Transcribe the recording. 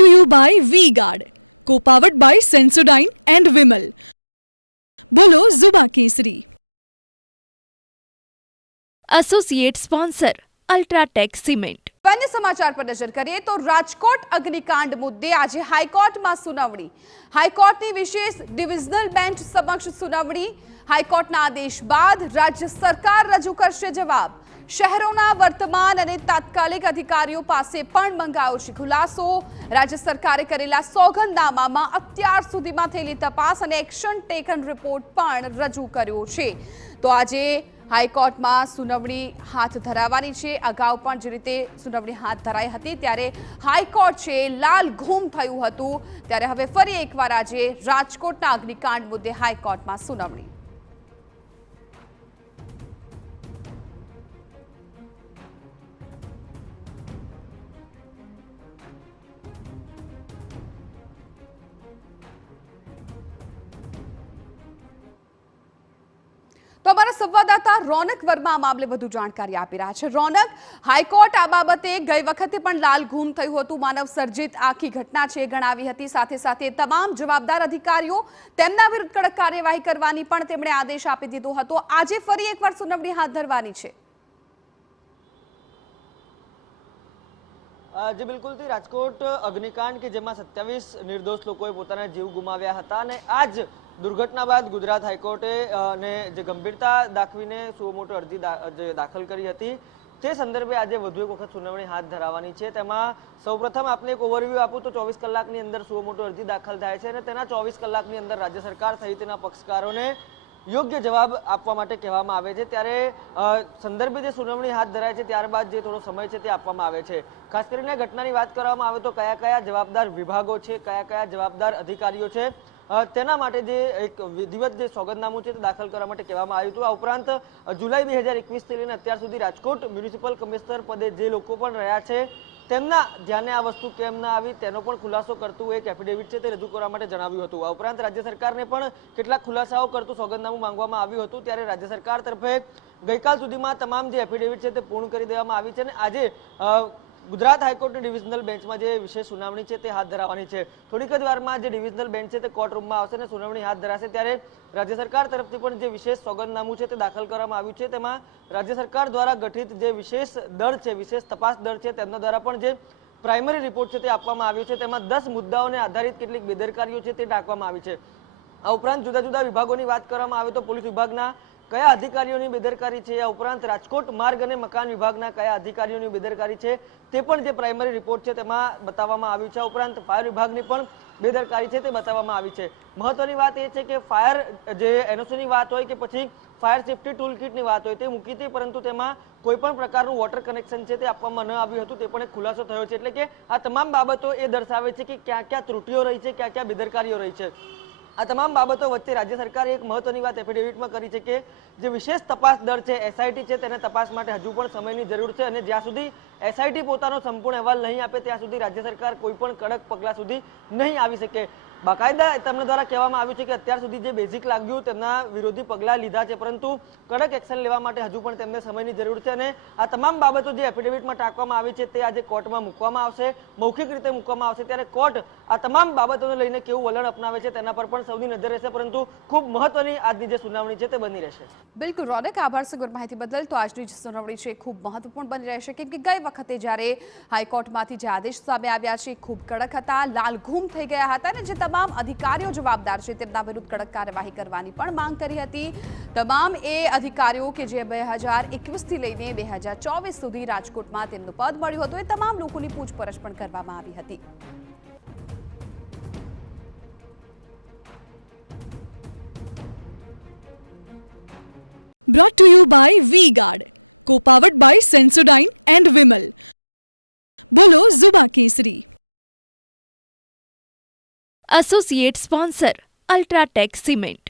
Brought to you by Vega, powered by Sensodyne and Vinyl. Grow ZFC. Associate sponsor UltraTech cement. અન્ય સમાચાર પર નજર કરીએ તો રાજકોટ અગ્નિકાંડ મુદ્દે આજે હાઈકોર્ટમાં સુનાવણી. હાઈકોર્ટની વિશેષ ડિવિઝનલ બેન્ચ સમક્ષ સુનાવણી. હાઈકોર્ટના આદેશ બાદ રાજ્ય સરકાર રજૂ કરશે જવાબ. શહેરોના વર્તમાન અને તાત્કાલિક અધિકારીઓ પાસે પણ મંગાયો છે ખુલાસો. રાજ્ય સરકારે કરેલા સોગંદનામામાં અત્યાર સુધીમાં થયેલી તપાસ અને એક્શન ટેકન રિપોર્ટ પણ રજૂ કર્યો છે. તો આજે હાઈકોર્ટમાં સુનાવણી હાથ ધરાવવાની છે. અગાઉ પણ જે રીતે સુનાવણી હાથ ધરાઈ હતી ત્યારે હાઈકોર્ટ છે લાલ ઘૂમ થયું હતું, ત્યારે હવે ફરી એકવાર આજે રાજકોટના અગ્નિકાંડ મુદ્દે હાઈકોર્ટમાં સુનાવણી. તો અમારા સંવાદદાતા રોનક વર્મા આ મામલે વધુ જાણકારી આપી રહ્યા છે. રોનક, હાઈકોર્ટ આ બાબતે ગઈ વખતે પણ લાલ ઘૂમ થયું હતું, માનવ સર્જિત આખી ઘટના છે ગણાવી હતી. સાથે સાથે તમામ જવાબદાર અધિકારીઓ તેમના વિરુદ્ધ કડક કાર્યવાહી કરવાની પણ તેમણે આદેશ આપી દીધો હતો. આજે ફરી એકવાર સુનાવણી હાથ ધરવાની છે. જે બિલકુલથી રાજકોટ અગ્નિકાંડ કે જેમાં 27 નિર્દોષ લોકોએ પોતાના જીવ ગુમાવ્યા હતા અને આજ દુર્ઘટના બાદ ગુજરાત હાઈકોર્ટે ને જે ગંભીરતા દાખવીને સુઓ મોટો અરજી દાખલ કરી હતી તે સંદર્ભે આજે વધુ એક વખત સુનાવણી હાથ ધરાવવાની છે. તેમાં સૌપ્રથમ આપને એક ઓવરવ્યૂ આપું તો 24 કલાકની અંદર સુઓ મોટો અરજી દાખલ થાય છે અને તેના 24 કલાકની અંદર રાજ્ય સરકાર સહિતના પક્ષકારોને યોગ્ય જવાબ આપવા માટે કહેવામાં આવે છે. ત્યારે સંદર્ભે જે સુનાવણી હાથ ધરાય છે ત્યારબાદ જે થોડો સમય છે તે આપવામાં આવે છે. ખાસ કરીને ઘટનાની વાત કરવામાં આવે તો કયા કયા જવાબદાર વિભાગો છે, કયા કયા જવાબદાર અધિકારીઓ છે, તેના માટે જે એક વિધિવત જે સોગંદનામું છે તે દાખલ કરવા માટે કહેવામાં આવ્યું હતું. આ ઉપરાંત જુલાઈ 2021 થી લઈને અત્યાર સુધી રાજકોટ મ્યુનિસિપલ કમિશનર પદે જે લોકો પણ રહ્યા છે તેમના ધ્યાને આ વસ્તુ કેમ ના આવી તેનો પણ ખુલાસો કરતું એક એફિડેવિટ છે તે રજૂ કરવા માટે જણાવ્યું હતું. આ ઉપરાંત રાજ્ય સરકારને પણ કેટલાક ખુલાસાઓ કરતું સોગંદનામું માંગવામાં આવ્યું હતું. ત્યારે રાજ્ય સરકાર તરફે ગઈકાલ સુધીમાં તમામ જે એફિડેવિટ છે તે પૂર્ણ કરી દેવામાં આવી છે અને આજે ગુજરાત હાઈકોર્ટની ડિવિઝનલ બેન્ચમાં જે વિશેષ સુનાવણી છે તે હાથ ધરાવવાની છે. થોડીક જ વારમાં જે ડિવિઝનલ બેન્ચ છે તે કોર્ટ રૂમમાં આવશે અને સુનાવણી હાથ ધરાશે. ત્યારે રાજ્ય સરકાર તરફથી પણ જે વિશેષ સોગંદનામું છે તે દાખલ કરવામાં આવ્યું છે. તેમાં રાજ્ય સરકાર દ્વારા ગઠિત જે વિશેષ દળ છે, વિશેષ તપાસ દળ છે, તેમના દ્વારા પણ જે પ્રાઇમરી રિપોર્ટ છે તે આપવામાં આવ્યું છે. તેમાં 10 મુદ્દાઓને આધારિત કેટલીક બેદરકારીઓ છે તે ટાંકવામાં આવી છે. આ ઉપરાંત જુદા જુદા વિભાગોની વાત કરવામાં આવે તો પોલીસ વિભાગના કયા અધિકારીઓની બેદરકારી છે, આ ઉપરાંત રાજકોટ માર્ગ અને મકાન વિભાગના કયા અધિકારીઓની બેદરકારી છે તે પણ જે પ્રાઇમરી રિપોર્ટ છે તેમાં બતાવવામાં આવ્યું છે. આ ઉપરાંત ફાયર વિભાગની પણ બેદરકારી છે તે બતાવવામાં આવી છે. મહત્વની વાત એ છે કે ફાયર જે એનઓસીની વાત હોય કે પછી ફાયર સેફ્ટી ટૂલ કિટની વાત હોય તે મૂકી હતી, પરંતુ તેમાં કોઈ પણ પ્રકારનું વોટર કનેક્શન છે તે આપવામાં ન આવ્યું હતું, તે પણ એક ખુલાસો થયો છે. એટલે કે આ તમામ બાબતો એ દર્શાવે છે કે ક્યાં ક્યાં ત્રુટીઓ રહી છે, ક્યાં ક્યાં બેદરકારીઓ રહી છે. આ તમામ બાબતો વચ્ચે રાજ્ય સરકારે એક મહત્વની વાત એફિડેવિટમાં કરી છે કે જે વિશેષ તપાસ દળ છે એસઆઈટી છે તેને તપાસ માટે હજુ પણ સમયની જરૂર છે અને જ્યાં સુધી એસઆઈટી પોતાનો સંપૂર્ણ અહેવાલ નહીં આપે ત્યાં સુધી રાજ્ય સરકાર કોઈ પણ કડક પગલાં સુધી નહીં આવી શકે. બાકાયદા તેમના દ્વારા કહેવામાં આવ્યું છે કે અત્યાર સુધી જે બેઝિક લાગ્યું તેમના વિરોધી પગલાં લીધા છે, પરંતુ કડક એક્શન લેવા માટે હજુ પણ તેમને સમયની જરૂર છે અને આ તમામ બાબતો જે એફિડેવિટમાં ટાંકવામાં આવી છે તે આજે કોર્ટમાં મૂકવામાં આવશે, મૌખિક રીતે મૂકવામાં આવશે. ત્યારે કોર્ટ આ તમામ બાબતોને લઈને કેવું વલણ અપનાવે છે તેના પર પણ સૌની નજર રહેશે, પરંતુ ખૂબ મહત્વની આજની જે સુનાવણી છે તે બની રહેશે. બિલકુલ રોનક, આભાર સગવડ માહિતી બદલ. તો આજની જે સુનાવણી છે ખૂબ મહત્વપૂર્ણ બની રહેશે, કેમ કે ગઈ વખતે જ્યારે હાઈકોર્ટમાંથી જે આદેશ સામે આવ્યા છે ખૂબ કડક હતા, લાલ ઘૂમ થઈ ગયા હતા અને જે તમામ અધિકારીઓ જવાબદાર છે તેમના વિરુદ્ધ કડક કાર્યવાહી કરવાની પણ માંગ કરી હતી. તમામ એ અધિકારીઓ કે જે 2021 થી લઈને 2024 સુધી રાજકોટમાં તેમનું પદ મળ્યું હતું એ તમામ લોકોની પૂછપરછ પણ કરવામાં આવી હતી. Brought to you by Vega, powered by Sensodyne and Vinyl. Grow ZFC. Associate sponsor UltraTech cement.